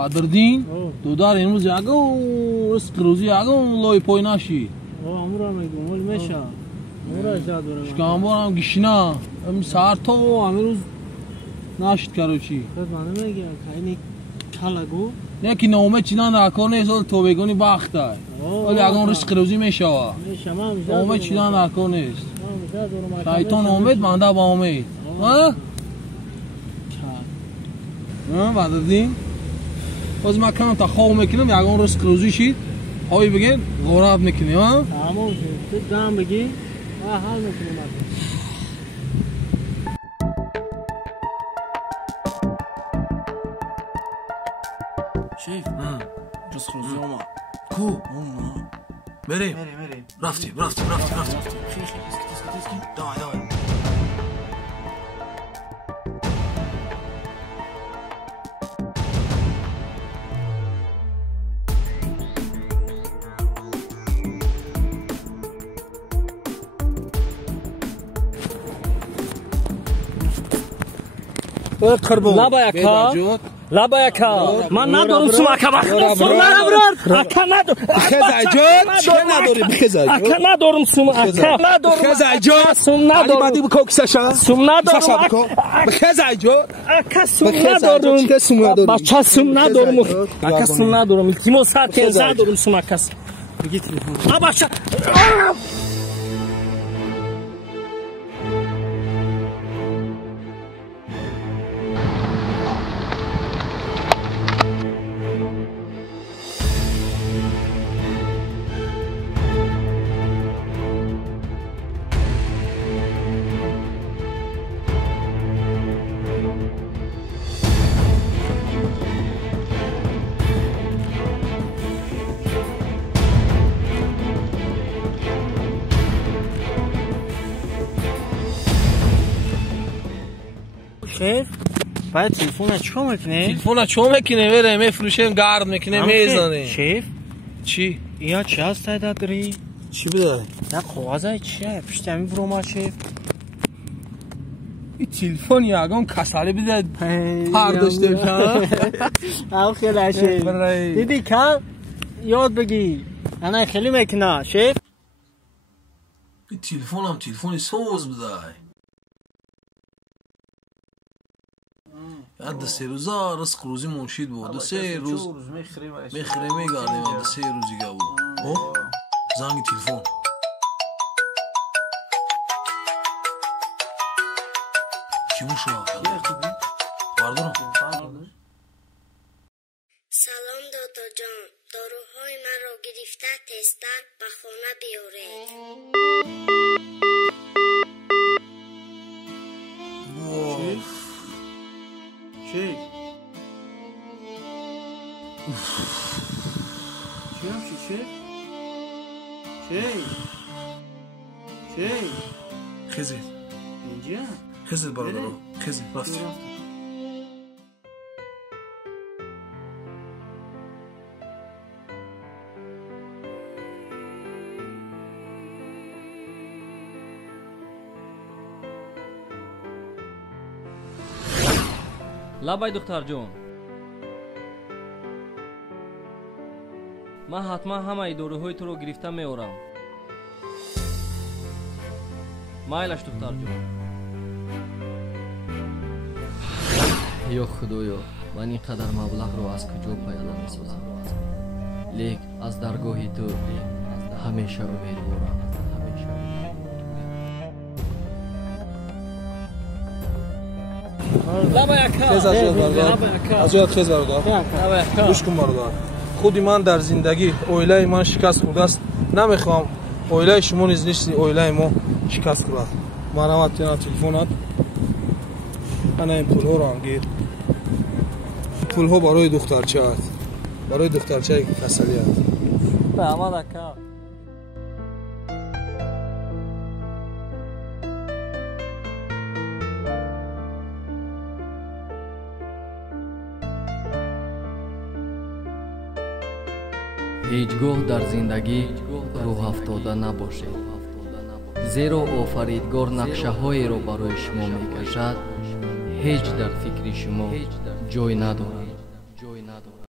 Badruddin, dudar imroz yagam rizq rozi yagam loy poy nashi. Amra megum ol mesha. Amra jad boram. Shkamboram gishna. Am sar to amroz nashid karochi. Bas mane megam khayni khalagu. Ne ki naomad chidan rakor nest ol tobegoni baxt ay. Ol yagam rizq rozi meshawa. Meshamam jad. Naomad chidan rakor nest. Shayton omad manda ba omad. Ha? Badruddin باز ما کنم تا خواب میکنم یکان رزق روزی شید هایی بگین غارت میکنی ها؟ تمام شد تو دم بگی ما حال میکنم شیف رزق روزی اومد کو؟ بریم رفتیم دای لبایکا من ندارم سماکا اکا ندارم سماکا شیف باید تلفن چیکار میکنه؟ تلفن چیکار میکنه؟ بره میفروشه گارد میکنه میزنه شیف چی؟ یا چی هست داری؟ چی بده؟ نه خوازه چیه؟ پشت همین بروما شیف این تلفن یکم کساله بده پر داشته بشه او خیلی شیف دیدی کم یاد بگی انا خیلی میکنه شیف این تلفنی سوز بده بعد 3 روزا رزق روزی منشید بود 3 روز میخریم میگردیم بعد 3 روزی گه بود زنگ تلفن کی موشه بردارم سلام دادا جان داروهای من را گرفته تستن به خانه بیارید شیف چی همشی شیف؟ شیف خیزید اینجا؟ خیزید برادرو خیزید رفتیم لبای دختر جون من حتما همه داروهای تو رو گرفته میارم مایلش دختر جون یا خدایا من اینقدر مبلغ رو از کجا پیدا میسازم لیک از درگاهی تو همیشه امیدوارم از یاد خیز برادر گوش کن برادر خودی من در زندگی اویله من شکست خورده است نمیخوام اویله شما نیز نیستی اویله ما شکست خورد مرحمت تلفنت انا این پول ها رو هم گیر پول ها برای دخترچه هست برای دخترچه کسلی هست فهمه دکا هیچگاه در زندگی راه افتاده نباشید زیرا آفریدگار نقشه هایی را برای شما میکشد هیچ در فکر شما جای ندارد